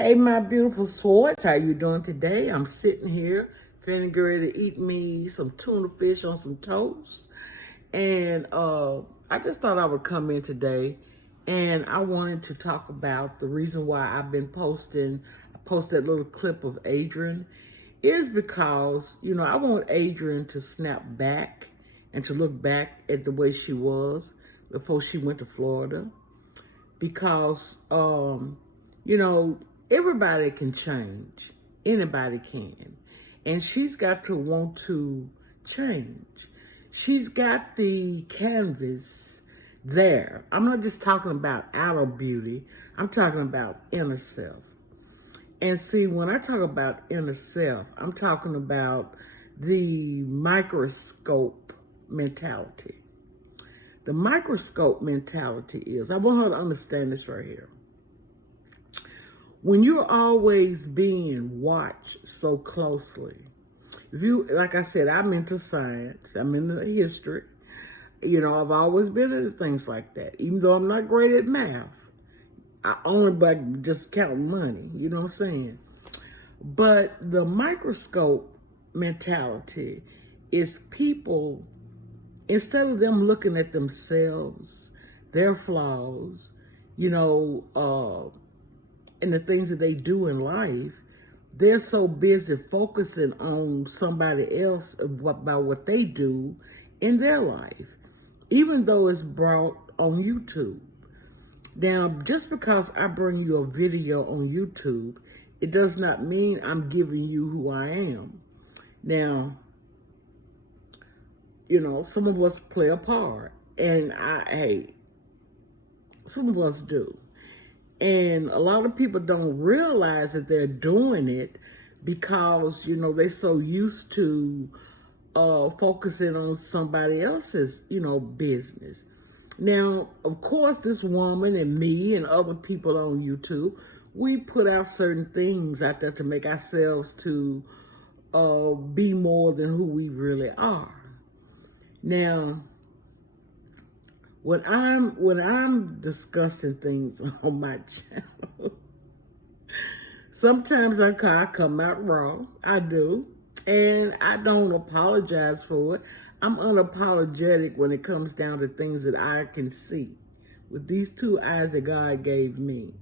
Hey, my beautiful swords, how you doing today? I'm sitting here, feeling ready to eat me some tuna fish on some toast. And I just thought I would come in today, and I wanted to talk about the reason why I've been posting. I posted that little clip of Adrian is because, I want Adrian to snap back and to look back at the way she was before she went to Florida because you know, everybody can change. Anybody can. And she's got to want to change. She's got the canvas there. I'm not just talking about outer beauty, I'm talking about inner self. And see, when I talk about inner self, I'm talking about the microscope mentality. The microscope mentality is, I want her to understand this right here. When you're always being watched so closely, if you, like I said, I'm into science, I'm into history, I've always been into things like that. Even though I'm not great at math, I only by just counting money, you know what I'm saying? But the microscope mentality is people, instead of them looking at themselves, their flaws, and the things that they do in life, they're so busy focusing on somebody else about what they do in their life, even though it's brought on YouTube. Now, just because I bring you a video on YouTube, it does not mean I'm giving you who I am. Now, some of us play a part, and some of us do. And a lot of people don't realize that they're doing it because, they're so used to focusing on somebody else's, business. Now, of course, this woman and me and other people on YouTube, we put out certain things out there to make ourselves to be more than who we really are. Now, when I'm discussing things on my channel, sometimes I come out raw. I do. And I don't apologize for it. I'm unapologetic when it comes down to things that I can see with these two eyes that God gave me.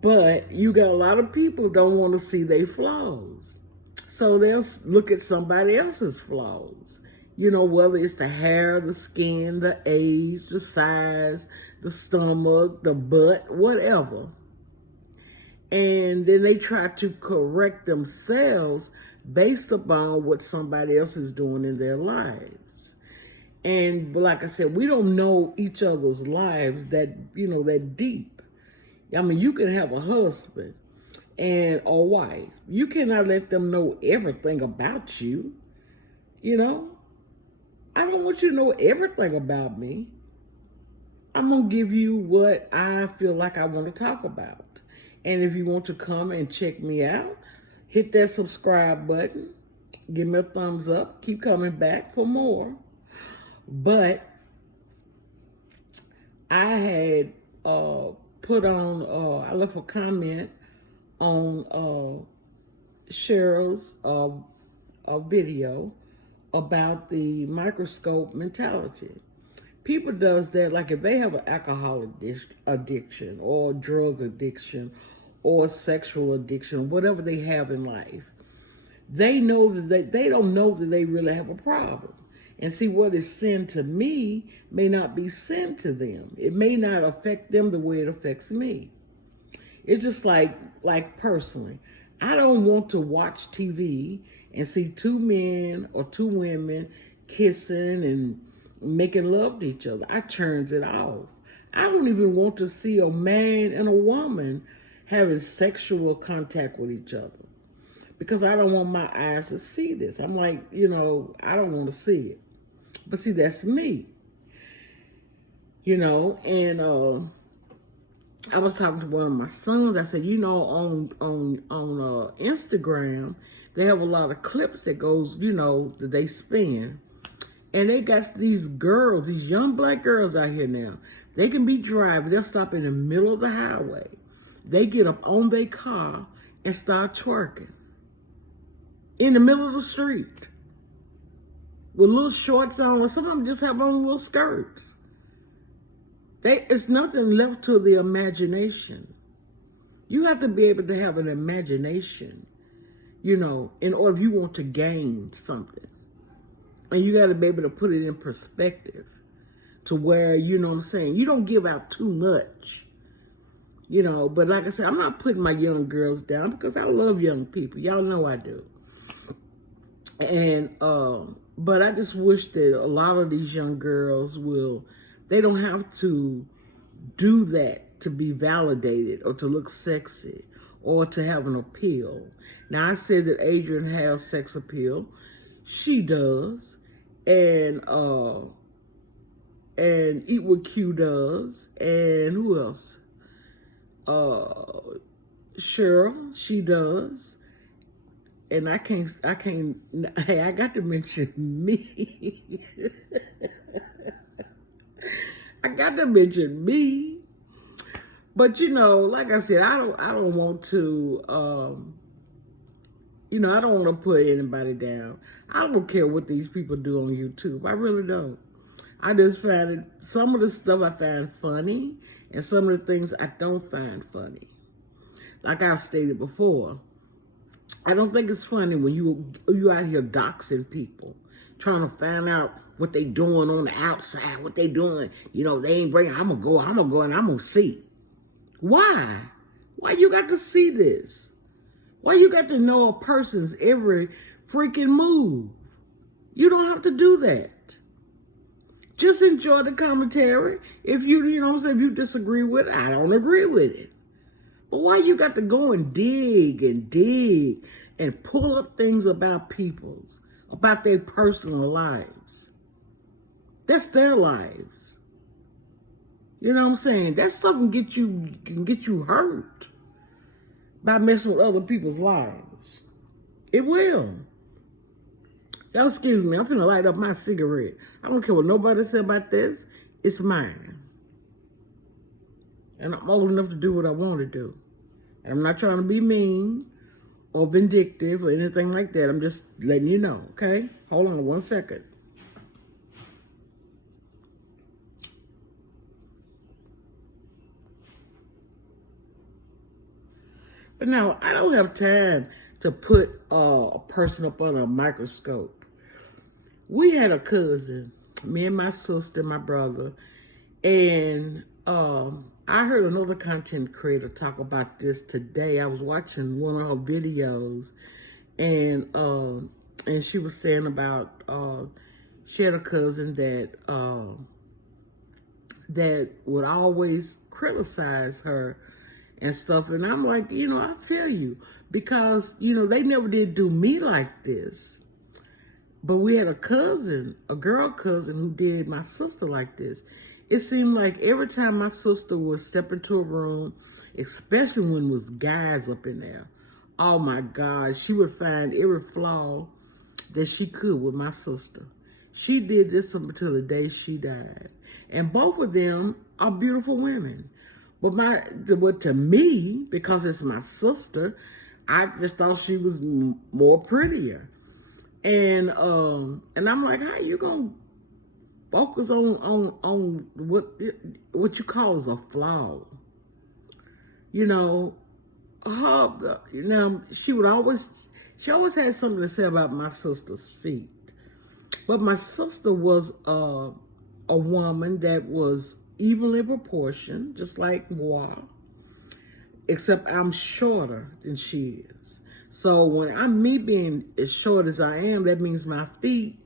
But you got a lot of people don't want to see their flaws. So they'll look at somebody else's flaws. Whether it's the hair, the skin, the age, the size, the stomach, the butt, whatever. And then they try to correct themselves based upon what somebody else is doing in their lives. And like I said, we don't know each other's lives that deep. I mean, you can have a husband and a wife. You cannot let them know everything about you. I don't want you to know everything about me. I'm going to give you what I feel like I want to talk about. And if you want to come and check me out, hit that subscribe button. Give me a thumbs up. Keep coming back for more. But I had put on, I left a comment on Cheryl's video about the microscope mentality. People does that, like if they have an alcohol addiction or drug addiction or sexual addiction, whatever they have in life, they know that they don't know that they really have a problem. And see, what is sin to me may not be sin to them. It may not affect them the way it affects me. It's just like personally, I don't want to watch TV and see two men or two women kissing and making love to each other. I turns it off. I don't even want to see a man and a woman having sexual contact with each other because I don't want my eyes to see this. I'm like, I don't want to see it. But see, that's me. And I was talking to one of my sons. I said, on Instagram, they have a lot of clips that goes, that they spin. And they got these girls, these young black girls out here now. They can be driving. They'll stop in the middle of the highway. they get up on their car and start twerking in the middle of the street with little shorts on, or some of them just have on little skirts. It's nothing left to the imagination. You have to be able to have an imagination, in order if you want to gain something. And you got to be able to put it in perspective to where, you don't give out too much. But like I said, I'm not putting my young girls down because I love young people. Y'all know I do. And, but I just wish that a lot of these young girls they don't have to do that to be validated or to look sexy or to have an appeal. Now, I said that Adrian has sex appeal. She does. And Eat What Q does. And who else? Cheryl, she does. And I got to mention me. I got to mention me. But like I said, I don't want to I don't want to put anybody down. I don't care what these people do on YouTube. I really don't. I just find it, some of the stuff I find funny, and some of the things I don't find funny. Like I've stated before, I don't think it's funny when you out here doxing people, trying to find out what they doing on the outside, what they doing. They ain't bringing, I'm gonna go and I'm gonna see. Why? Why you got to see this? Why you got to know a person's every freaking move? You don't have to do that. Just enjoy the commentary. If if you disagree with it, I don't agree with it. But why you got to go and dig and pull up things about people, about their personal lives? That's their lives. You know what I'm saying? That's something can get you hurt by messing with other people's lives. It will. Y'all excuse me, I'm finna light up my cigarette. I don't care what nobody said about this. It's mine. And I'm old enough to do what I want to do. And I'm not trying to be mean or vindictive or anything like that. I'm just letting you know, okay? Hold on 1 second. But now, I don't have time to put a person up under a microscope. We had a cousin, me and my sister, my brother, and I heard another content creator talk about this today. I was watching one of her videos, and she was saying about she had a cousin that would always criticize her and stuff. And I'm like, I feel you, because, they never did do me like this. But we had a girl cousin who did my sister like this. It seemed like every time my sister would step into a room, especially when there was guys up in there, oh my God, she would find every flaw that she could with my sister. She did this until the day she died. And both of them are beautiful women. But to me, because it's my sister, I just thought she was more prettier. And I'm like, how you gonna focus on what you call as a flaw? She always had something to say about my sister's feet. But my sister was a woman that was evenly proportioned, just like moi, except I'm shorter than she is. So when me being as short as I am, that means my feet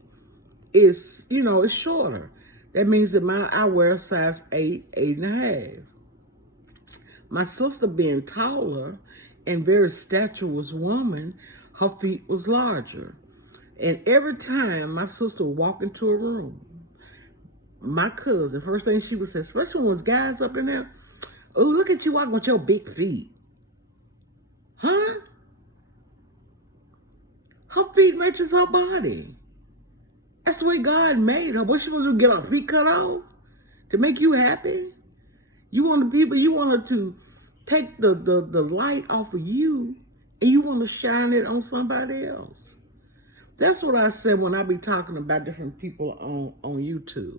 is, it's shorter. That means that I wear a size 8, 8.5. My sister being taller and very statuesque woman, her feet was larger. And every time my sister would walk into a room, my cousin, first thing she would say, especially when there was guys up in there, oh, look at you walking with your big feet. Huh? Her feet matches her body. That's the way God made her. What's she supposed to do, get her feet cut off to make you happy? You want her to take the light off of you and you want to shine it on somebody else. That's what I said when I be talking about different people on YouTube.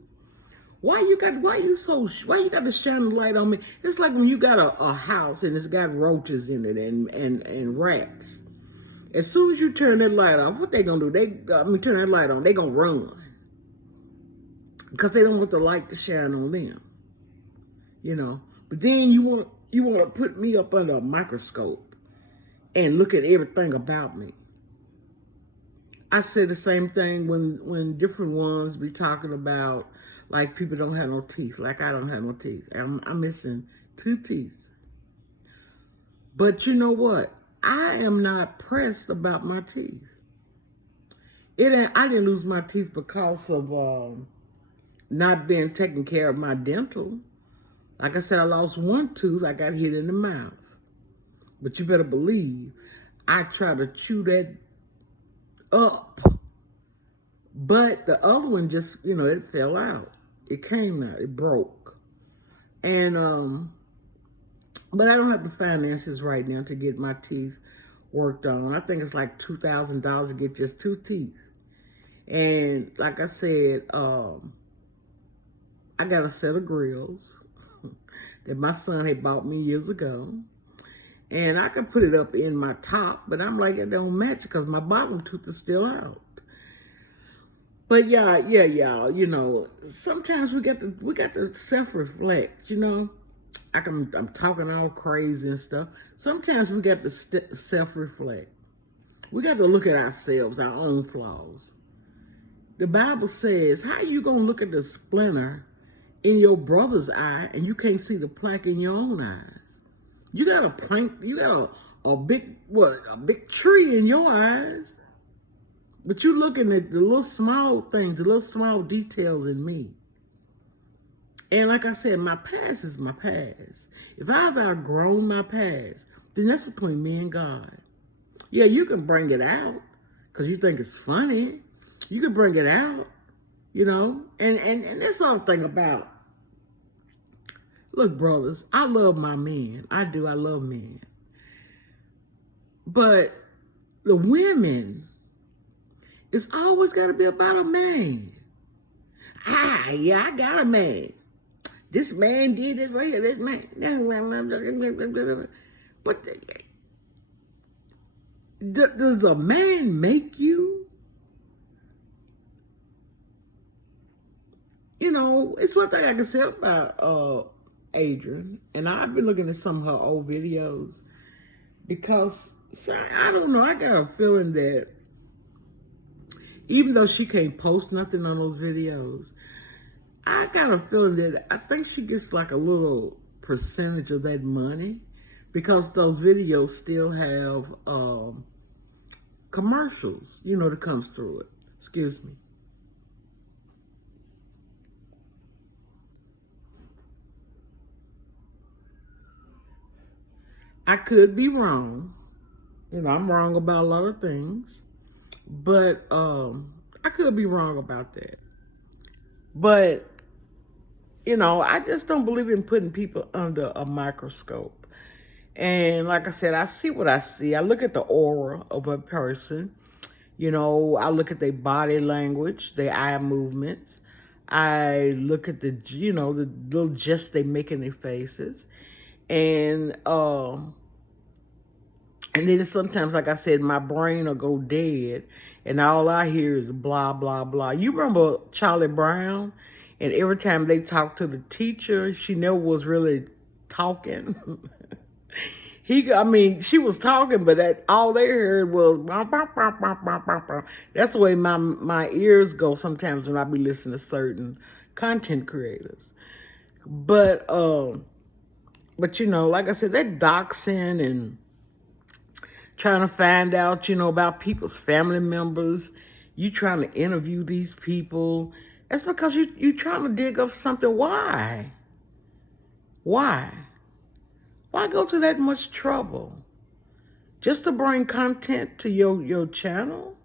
Why you got to shine the light on me? It's like when you got a house and it's got roaches in it and rats. As soon as you turn that light off, what they gonna do? Turn that light on, they gonna run. Because they don't want the light to shine on them. But then you want to put me up under a microscope and look at everything about me. I say the same thing when different ones be talking about, like, people don't have no teeth, like I don't have no teeth. I'm missing 2 teeth. But you know what? I am not pressed about my teeth. I didn't lose my teeth because of not being taken care of my dental. Like I said, I lost 1 tooth. I got hit in the mouth. But you better believe I tried to chew that up. But the other one just, it fell out. It came out. It broke. And, but I don't have the finances right now to get my teeth worked on. I think it's like $2,000 to get just 2 teeth. And like I said, I got a set of grills that my son had bought me years ago. And I could put it up in my top, but I'm like, it don't match because my bottom tooth is still out. But yeah, y'all, sometimes we got to self-reflect, I'm talking all crazy and stuff. Sometimes we got to self-reflect. We got to look at ourselves, our own flaws. The Bible says, how you going to look at the splinter in your brother's eye and you can't see the plank in your own eyes? You got a plank, you got a big tree in your eyes. But you looking at the little small things, the little small details in me. And like I said, my past is my past. If I've outgrown my past, then that's between me and God. Yeah, you can bring it out because you think it's funny. You can bring it out, and that's all the thing about. Look, brothers, I love my men. I do. I love men. But the women, it's always got to be about a man. I got a man. This man did this right here. This man. But does a man make you? It's one thing I can say about Adrian, and I've been looking at some of her old videos because I don't know. I got a feeling that even though she can't post nothing on those videos, I got a feeling that I think she gets like a little percentage of that money because those videos still have commercials, that comes through it. Excuse me. I could be wrong. I'm wrong about a lot of things. But I could be wrong about that. But, I just don't believe in putting people under a microscope. And like I said, I see what I see. I look at the aura of a person. I look at their body language, their eye movements. I look at the little gests they make in their faces. And then sometimes, like I said, my brain will go dead, and all I hear is blah, blah, blah. You remember Charlie Brown? And every time they talked to the teacher, she never was really talking. She was talking, but all they heard was bah, bah, bah, bah, bah, bah, bah. That's the way my ears go sometimes when I be listening to certain content creators. But like I said, that doxing and trying to find out, about people's family members. You trying to interview these people. That's because you trying to dig up something. Why? Why go to that much trouble? Just to bring content to your channel?